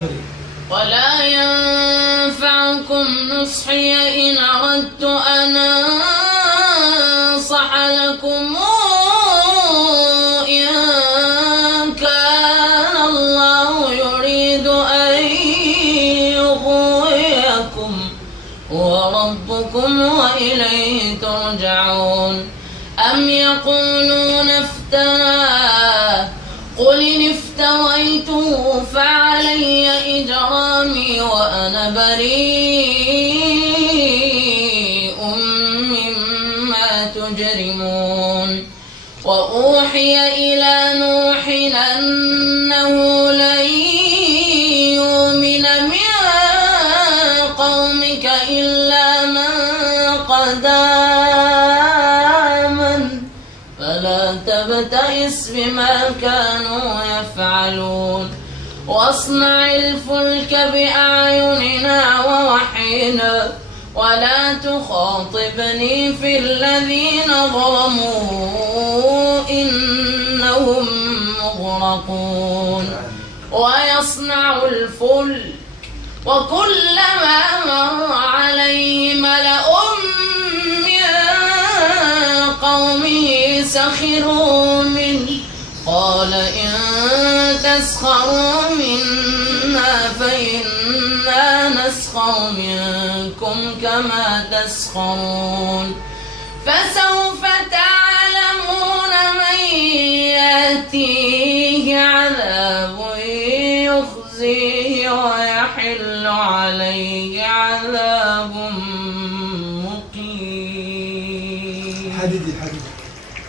ولا ينفعكم نصحي إن أردت أن أنصح لكم إن كان الله يريد أن يغويكم وربكم وإليه ترجعون. أم يقولون افتراه قل إن افتريته فعلي إجرامي وأنا بريء مما تجرمون. وأوحي إلى نوح أنه لن يؤمن من قومك إلا من قد آمن فلا تبتئس بما كانوا يفعلون. واصنع الفلك بأعيننا ووحينا ولا تخاطبني في الذين ظلموا إنهم مغرقون. ويصنع الفلك وكلما مر عليه ملأ من قومه سخروا منه قال إن تسخروا منا فإنا نسخر منكم كما تسخرون. فسوف تعلمون من يأتي